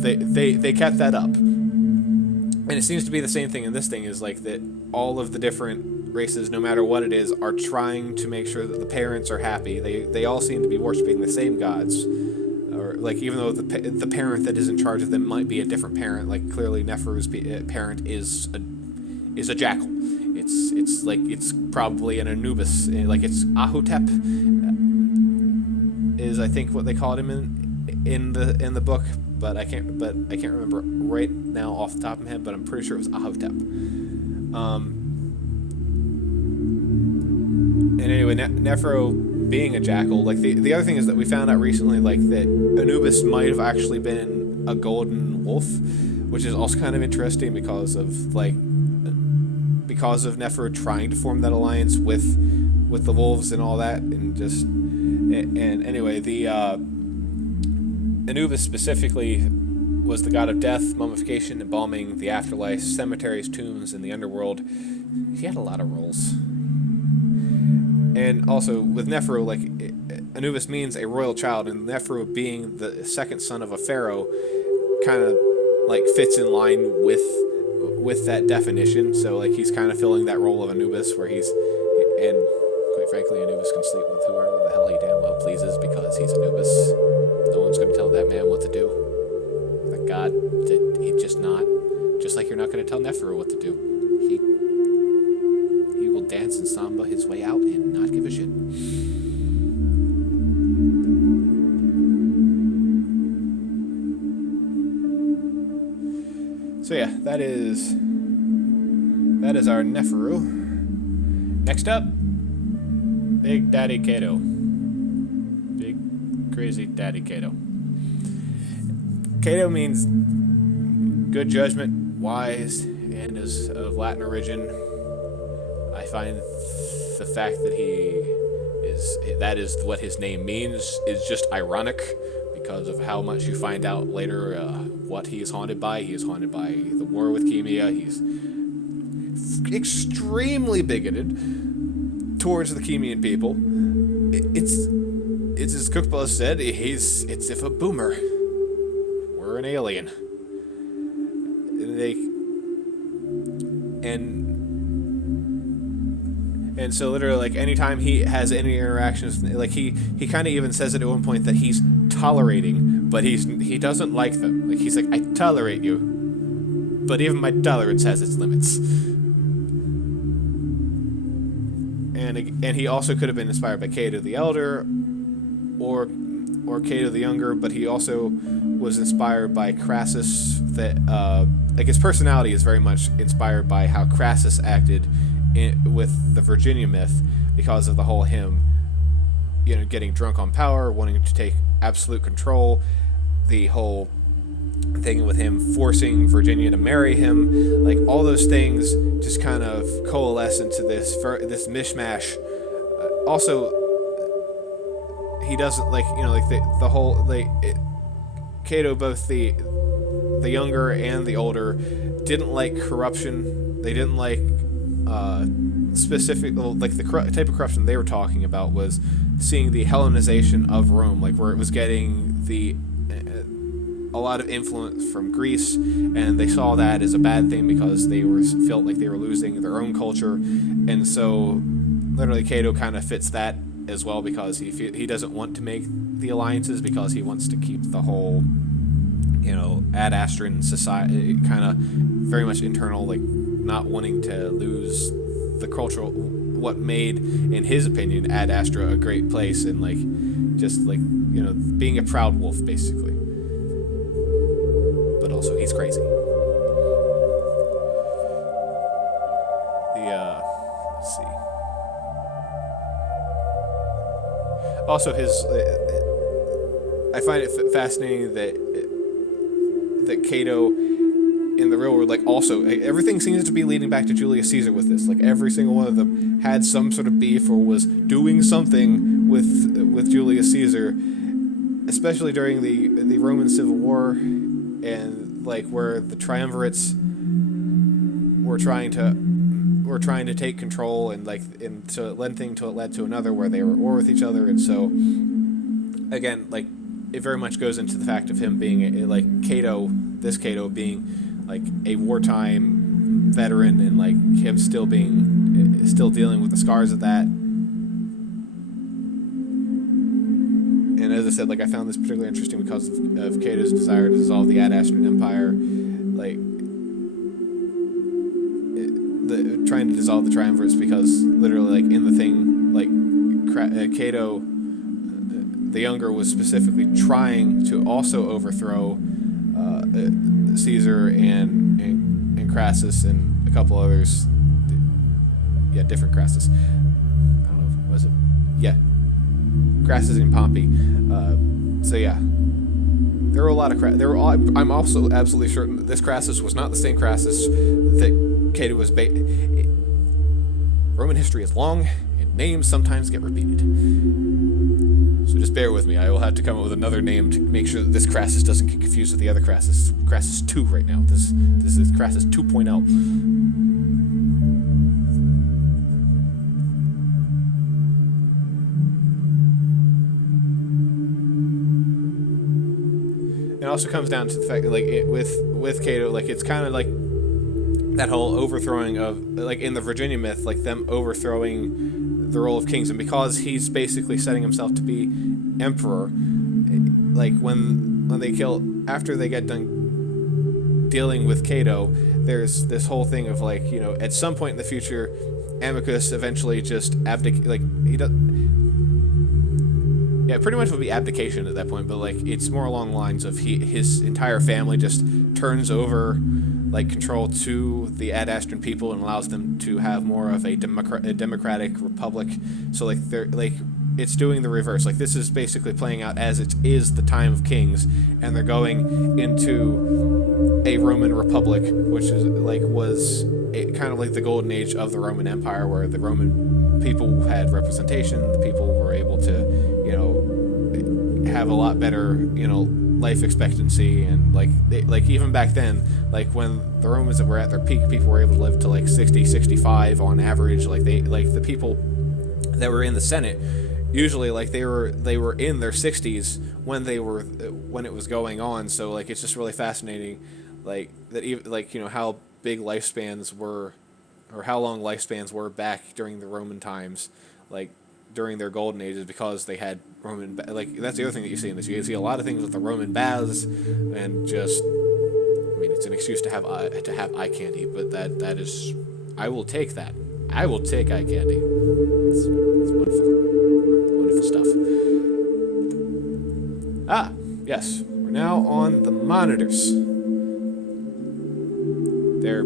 they kept that up. And it seems to be the same thing in this thing, is, like, that all of the different races, no matter what it is, are trying to make sure that the parents are happy. They all seem to be worshiping the same gods, or, like, even though the parent that is in charge of them might be a different parent. Like, clearly Neferu's parent is a jackal. It's like, it's probably an Anubis, like, it's Ahotep is, I think, what they called him in the book. But I can't remember right now off the top of my head, but I'm pretty sure it was Ahotep. And anyway, Neferu being a jackal, like, the other thing is that we found out recently, like, that Anubis might have actually been a golden wolf, which is also kind of interesting because of Neferu trying to form that alliance with the wolves and all that, and anyway, the Anubis specifically was the god of death, mummification, embalming, the afterlife, cemeteries, tombs, and the underworld. He had a lot of roles. And also, with Neferu, like, Anubis means a royal child, and Neferu being the second son of a pharaoh kind of like fits in line with that definition. So like he's kind of filling that role of Anubis, where he's, and quite frankly, Anubis can sleep with whoever the hell he damn well pleases because he's Anubis. No one's going to tell that man what to do. Like God, he's just not. Just like you're not going to tell Neferu what to do. He will dance and samba his way out and not give a shit. So yeah, that is our Neferu. Next up, Big Daddy Kato. Big crazy Daddy Kato. Kato means good judgment, wise, and is of Latin origin. I find the fact that that is what his name means is just ironic, because of how much you find out later what he is haunted by. He is haunted by the war with Chemia. He's extremely bigoted towards the Chemian people. It's as Cookbell said, it's if a boomer were an alien. And so literally, like, anytime he has any interactions, like he kind of even says it at one point that he's tolerating, but he doesn't like them. Like, he's like, I tolerate you, but even my tolerance has its limits. And he also could have been inspired by Cato the Elder, or Cato the Younger, but he also was inspired by Crassus. That like his personality is very much inspired by how Crassus acted with the Virginia myth, because of the whole him, getting drunk on power, wanting to take absolute control, the whole thing with him forcing Virginia to marry him, like all those things just kind of coalesce into this mishmash. Also, he doesn't the whole Cato, both the younger and the older, didn't like corruption. They didn't like specific, like the type of corruption they were talking about was seeing the Hellenization of Rome, like where it was getting a lot of influence from Greece, and they saw that as a bad thing because they felt like they were losing their own culture. And so literally Cato kind of fits that as well, because he doesn't want to make the alliances, because he wants to keep the whole Ad Astran society kind of very much internal, like not wanting to lose the cultural, what made, in his opinion, Ad Astra a great place, and being a proud wolf basically. But also he's crazy. Let's see. Also I find it fascinating that Cato in the real world, like, also everything seems to be leading back to Julius Caesar with this. Like, every single one of them had some sort of beef or was doing something with Julius Caesar, especially during the Roman Civil War, and like where the triumvirates were trying to take control, and so it led to another where they were at war with each other. And so again, like, it very much goes into the fact of him being this Cato being like a wartime veteran, and like him still dealing with the scars of that. And as I said, like, I found this particularly interesting because of Cato's desire to dissolve the Ad Astran Empire, like trying to dissolve the triumvirates, because literally, like, in the thing, like Cato the Younger was specifically trying to also overthrow Caesar and Crassus and a couple others. Yeah, different Crassus. I don't know, was it? Yeah, Crassus and Pompey. So yeah, there were a lot of I'm also absolutely certain that this Crassus was not the same Crassus that Cato was. Roman history is long, and names sometimes get repeated. So just bear with me. I will have to come up with another name to make sure that this Crassus doesn't get confused with the other Crassus. Crassus 2 right now. This is Crassus 2.0. it also comes down to the fact that, like, with Cato, like, it's kind of like that whole overthrowing of, like, in the Virginia myth, like, them overthrowing the role of kings, and because he's basically setting himself to be emperor, like, when they kill, after they get done dealing with Cato, there's this whole thing of, like, you know, at some point in the future, Amicus eventually just like, he does, yeah, pretty much would be abdication at that point, but, like, it's more along the lines of his entire family just turns over, like, control to the Ad Astran people and allows them to have more of a democratic republic. So, like, they're, like, it's doing the reverse. Like, this is basically playing out as it is the time of kings, and they're going into a Roman republic, which is, like, was kind of like the golden age of the Roman Empire, where the Roman people had representation, the people were able to, you know, have a lot better, you know, life expectancy, and, like, even back then, like, when the Romans were at their peak, people were able to live to, like, 60, 65 on average. Like, the people that were in the Senate, usually, like, they were in their 60s when it was going on. So, like, it's just really fascinating, like, that even, like, you know, how big lifespans were, or how long lifespans were back during the Roman times, like, during their golden ages, because they had Roman, like, that's the other thing that you see in this. You see a lot of things with the Roman baths, and just, I mean, it's an excuse to have eye candy, but that is, I will take that. I will take eye candy. It's wonderful stuff. Ah, yes, we're now on the monitors. They're,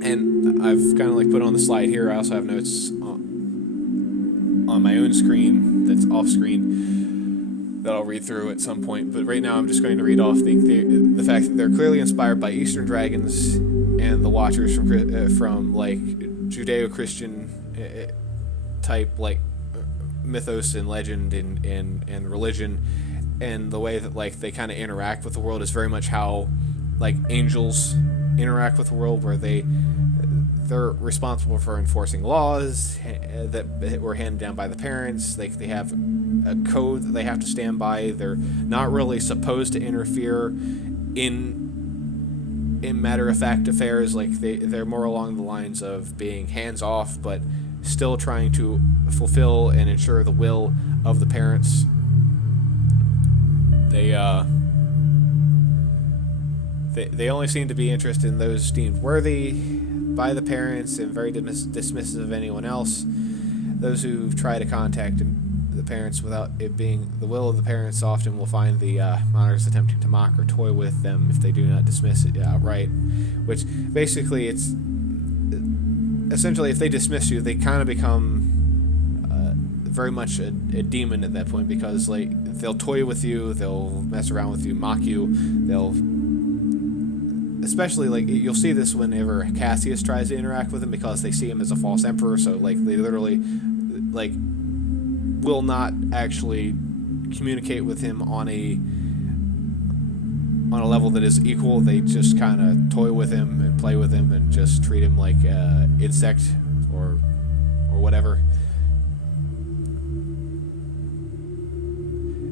and I've kind of, like, put on the slide here. I also have notes on my own screen that's off screen that I'll read through at some point, but right now I'm just going to read off the fact that they're clearly inspired by Eastern dragons and the Watchers from like Judeo-Christian type, like, mythos and legend and religion, and the way that, like, they kind of interact with the world is very much how, like, angels interact with the world, where they're responsible for enforcing laws that were handed down by the parents. Like, they have a code that they have to stand by. They're not really supposed to interfere in matter-of-fact affairs. Like, they're more along the lines of being hands-off, but still trying to fulfill and ensure the will of the parents. They only seem to be interested in those deemed worthy by the parents, and very dismissive of anyone else. Those who try to contact the parents without it being the will of the parents often will find the monitors attempting to mock or toy with them if they do not dismiss it outright. Which basically, it's essentially, if they dismiss you, they kind of become very much a demon at that point, because, like, they'll toy with you, they'll mess around with you, mock you, they'll, especially, like, you'll see this whenever Cassius tries to interact with him, because they see him as a false emperor. So, like, they literally, like, will not actually communicate with him on a level that is equal. They just kind of toy with him and play with him and just treat him like insect or whatever.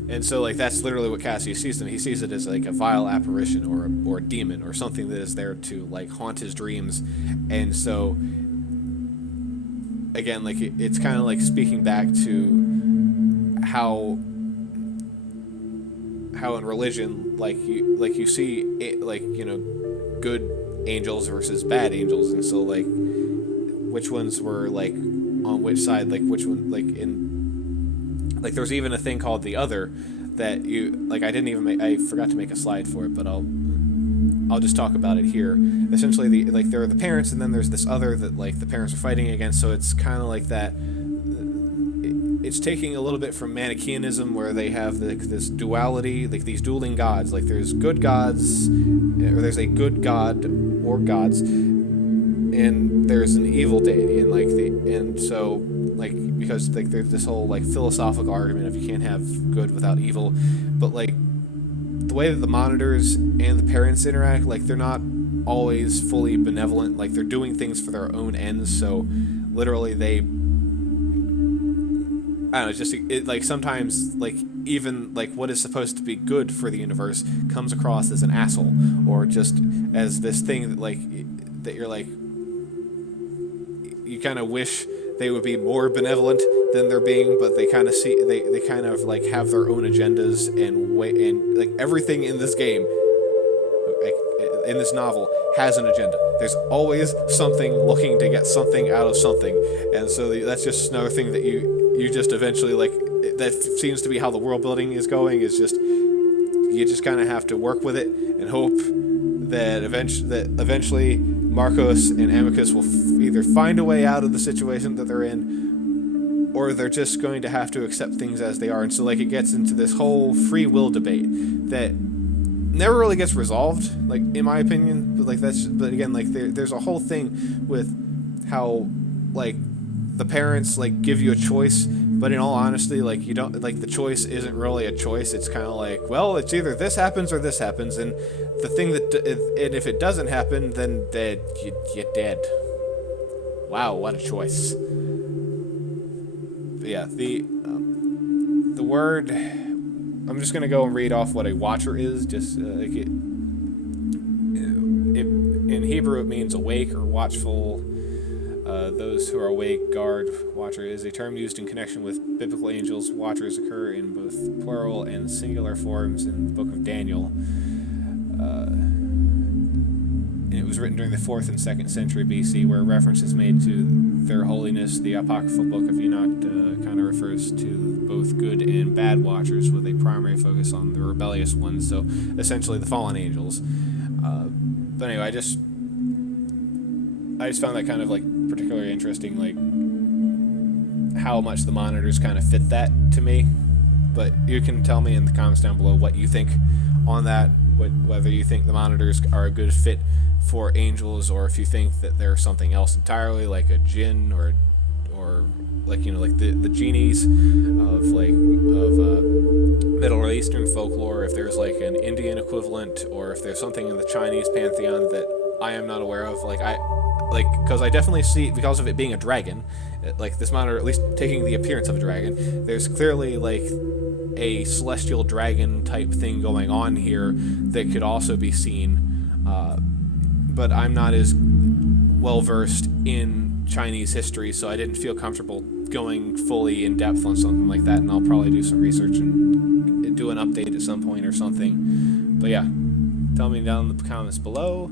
And so, like, that's literally what Cassius sees them. He sees it as, like, a vile apparition or a demon or something that is there to, like, haunt his dreams. And so, again, like, it's kind of like speaking back to how in religion, like you see it, like, you know, good angels versus bad angels. And so, like, which ones were, like, on which side, like, which one, like, in, like, there's even a thing called the other that you, like, I forgot to make a slide for it, but I'll just talk about it here. Essentially, there are the parents, and then there's this other that, like, the parents are fighting against. So it's kind of like that. It's taking a little bit from Manichaeanism, where they have this duality, like these dueling gods. Like, there's good gods, or there's a good god or gods, and there's an evil deity, and so, like, because, like, there's this whole, like, philosophical argument of you can't have good without evil, but, like, the way that the monitors and the parents interact, like, they're not always fully benevolent. Like, they're doing things for their own ends. So literally, I don't know, just, like, sometimes, like, even like what is supposed to be good for the universe comes across as an asshole, or just as this thing that like that you're like, you kind of wish they would be more benevolent than they're being, but they kind of see they kind of like have their own agendas, and like everything in this game, like in this novel, has an agenda. There's always something looking to get something out of something, and so that's just another thing that you just eventually like. That seems to be how the world building is going. Is just you just kind of have to work with it and hope that eventually Marcos and Amicus will either find a way out of the situation that they're in, or they're just going to have to accept things as they are. And so like it gets into this whole free will debate that never really gets resolved, like in my opinion. But again, like there's a whole thing with how like the parents like give you a choice, but in all honesty, like you don't, like the choice isn't really a choice. It's kind of like, well, it's either this happens or this happens, and the thing that and if it doesn't happen, then you're dead. Wow, what a choice. But yeah, the word, I'm just gonna go and read off what a watcher is. Just like it in Hebrew, it means awake or watchful. Those who are awake, guard, watcher is a term used in connection with biblical angels. Watchers occur in both plural and singular forms in the book of Daniel. And it was written during the 4th and 2nd century BC, where reference is made to their holiness. The apocryphal book of Enoch kind of refers to both good and bad watchers, with a primary focus on the rebellious ones, so essentially the fallen angels. But anyway, I just found that kind of like particularly interesting, like how much the monitors kind of fit that to me. But you can tell me in the comments down below what you think on that, whether you think the monitors are a good fit for angels, or if you think that they're something else entirely, like a jinn, or like, you know, like the genies of Middle Eastern folklore, if there's like an Indian equivalent, or if there's something in the Chinese pantheon that I am not aware of. Because I definitely see, because of it being a dragon, like this monitor, at least taking the appearance of a dragon, there's clearly like a celestial dragon type thing going on here that could also be seen. But I'm not as well versed in Chinese history, so I didn't feel comfortable going fully in depth on something like that, and I'll probably do some research and do an update at some point or something. But yeah, tell me down in the comments below.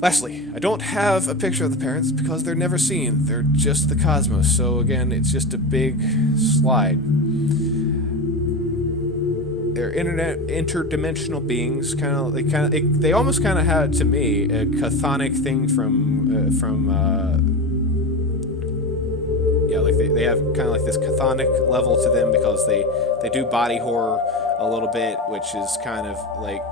Lastly, I don't have a picture of the parents because they're never seen. They're just the cosmos. So again, it's just a big slide. They're interdimensional beings. They almost kind of had, to me, a chthonic thing they have kind of like this chthonic level to them, because they do body horror a little bit, which is kind of like,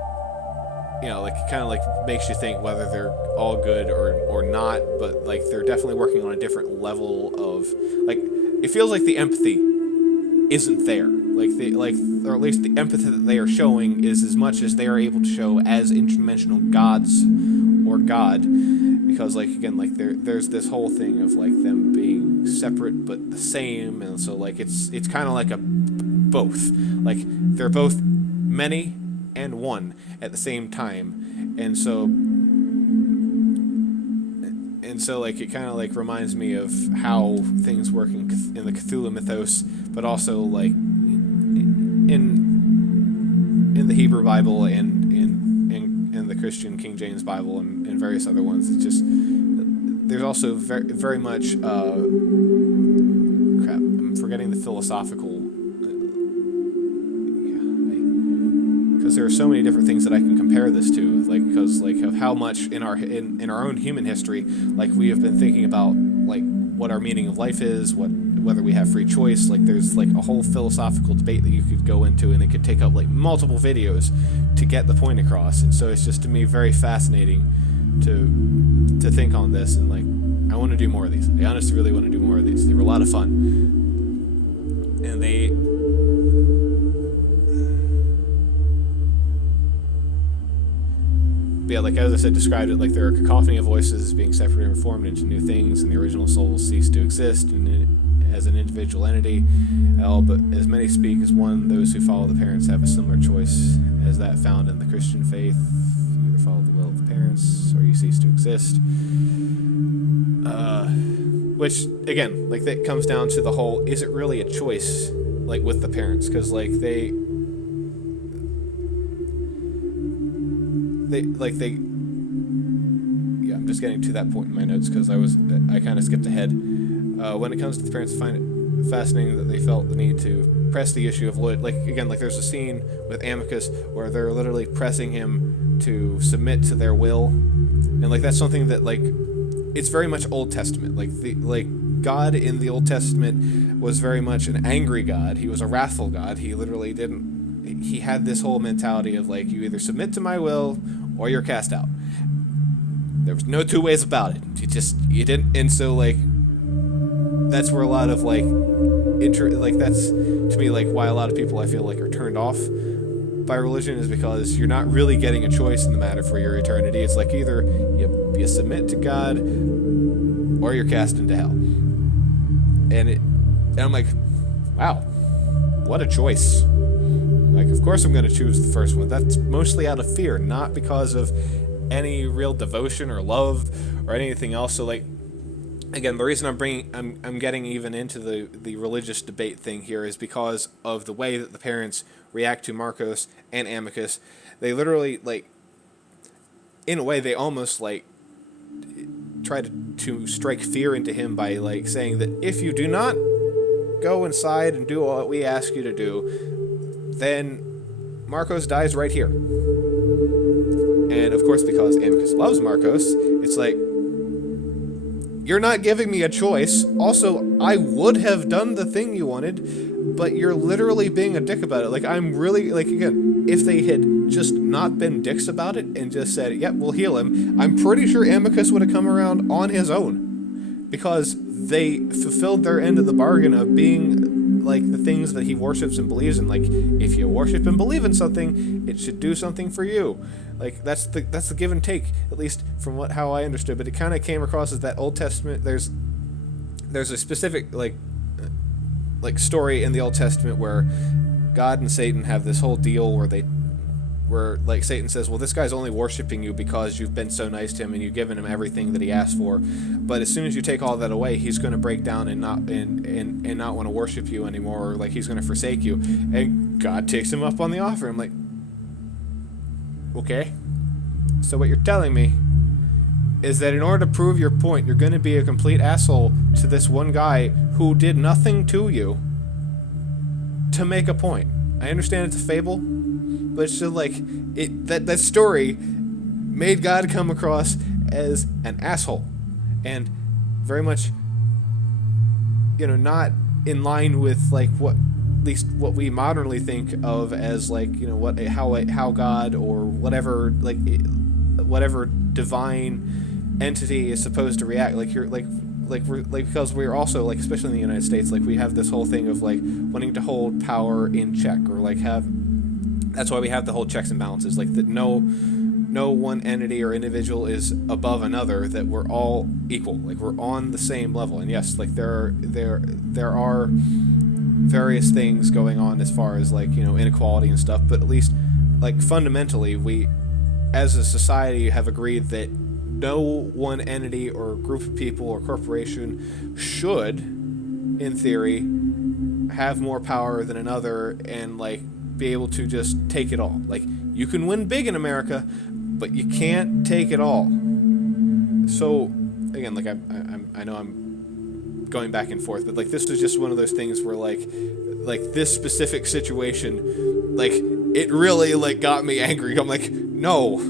you know, like it kind of like makes you think whether they're all good or not, but like they're definitely working on a different level of, like, it feels like the empathy isn't there, or at least the empathy that they are showing is as much as they are able to show as interdimensional gods or God, because like again, like there's this whole thing of like them being separate but the same, and so like it's kind of like a both, like they're both many and one at the same time, and so like it kind of like reminds me of how things work in the Cthulhu mythos, but also like in the Hebrew Bible and in the Christian King James Bible and various other ones. It's just, there's also very much I'm forgetting the philosophical, because there are so many different things that I can compare this to, like, because like of how much in our own human history, like we have been thinking about like what our meaning of life is, whether we have free choice. Like there's like a whole philosophical debate that you could go into, and it could take up like multiple videos to get the point across. And so it's just, to me, very fascinating to think on this, and like I want to do more of these. I honestly really want to do more of these. They were a lot of fun, and But yeah, like as I said, described it like there are a cacophony of voices being separated and formed into new things, and the original souls cease to exist, and as an individual entity. But as many speak as one, those who follow the parents have a similar choice as that found in the Christian faith. You either follow the will of the parents or you cease to exist. Which, again, like, that comes down to the whole, is it really a choice, like, with the parents? Because, like, they yeah, I'm just getting to that point in my notes because I kind of skipped ahead. When it comes to the parents, I find it fascinating that they felt the need to press the issue of Llwyd. Like, again, like, there's a scene with Amicus where they're literally pressing him to submit to their will, and, like, that's something that, like, it's very much Old Testament. Like God in the Old Testament was very much an angry God. He was a wrathful God. He literally didn't. He had this whole mentality of, like, you either submit to my will or you're cast out. There was no two ways about it. You didn't. And so, like, that's where a lot of, like, that's to me, like, why a lot of people, I feel like, are turned off by religion, is because you're not really getting a choice in the matter for your eternity. It's like either you submit to God or you're cast into hell. And I'm like, wow, what a choice. Like, of course I'm going to choose the first one. That's mostly out of fear, not because of any real devotion or love or anything else. So, like, again, the reason I'm getting even into the religious debate thing here is because of the way that the parents react to Marcos and Amicus. They literally, like, in a way, they almost, like, try to strike fear into him by, like, saying that if you do not go inside and do what we ask you to do, then Marcos dies right here. And of course, because Amicus loves Marcos, it's like, you're not giving me a choice. Also, I would have done the thing you wanted, but you're literally being a dick about it. Like, I'm really, like, again, if they had just not been dicks about it and just said, yep, we'll heal him, I'm pretty sure Amicus would have come around on his own, because they fulfilled their end of the bargain of being, like, the things that he worships and believes in. Like, if you worship and believe in something, it should do something for you. Like, that's the give and take, at least from how I understood. But it kind of came across as that Old Testament. There's a specific like story in the Old Testament where God and Satan have this whole deal where like Satan says, well, this guy's only worshiping you because you've been so nice to him and you've given him everything that he asked for. But as soon as you take all that away, he's going to break down and not want to worship you anymore, or like he's going to forsake you. And God takes him up on the offer. I'm like, okay, so what you're telling me is that in order to prove your point, you're going to be a complete asshole to this one guy who did nothing to you to make a point. I understand it's a fable, but it's just like that story made God come across as an asshole, and very much, not in line with like what we modernly think of as like how God or whatever divine entity is supposed to react. Like you're because we're also like, especially in the United States, like we have this whole thing of like wanting to hold power in check, or like that's why we have the whole checks and balances, like that no one entity or individual is above another, that we're all equal, like we're on the same level. And yes, like there are various things going on as far as like inequality and stuff, but at least like fundamentally we as a society have agreed that no one entity or group of people or corporation should, in theory, have more power than another and like be able to just take it all. Like, you can win big in America, but you can't take it all. So again, like I know I'm going back and forth, but like this was just one of those things where like this specific situation, like it really like got me angry. I'm like, no,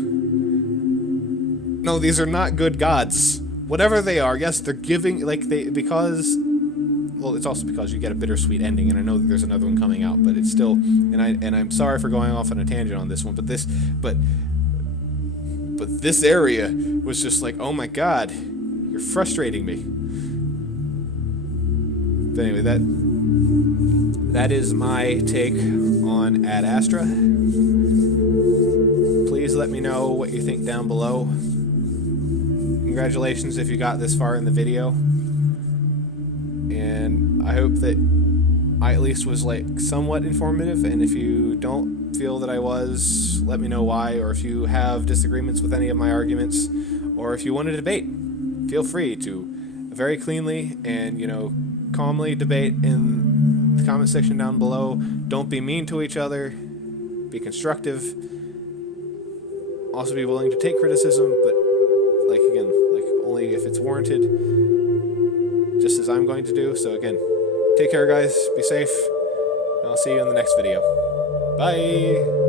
these are not good gods. Whatever they are, yes, they're giving because it's also because you get a bittersweet ending, and I know that there's another one coming out, but it's still, and I'm sorry for going off on a tangent on this one, but this area was just like, oh my god, you're frustrating me. But anyway, that is my take on Ad Astra. Please let me know what you think down below. Congratulations if you got this far in the video. and I hope that I at least was like somewhat informative, and if you don't feel that I was, let me know why, or if you have disagreements with any of my arguments, or if you want to debate, feel free to very cleanly and, you know, calmly debate in the comment section down below. Don't be mean to each other, be constructive, also be willing to take criticism, but like again, like only if it's warranted, just as I'm going to do. So again, take care guys, be safe, and I'll see you in the next video. Bye!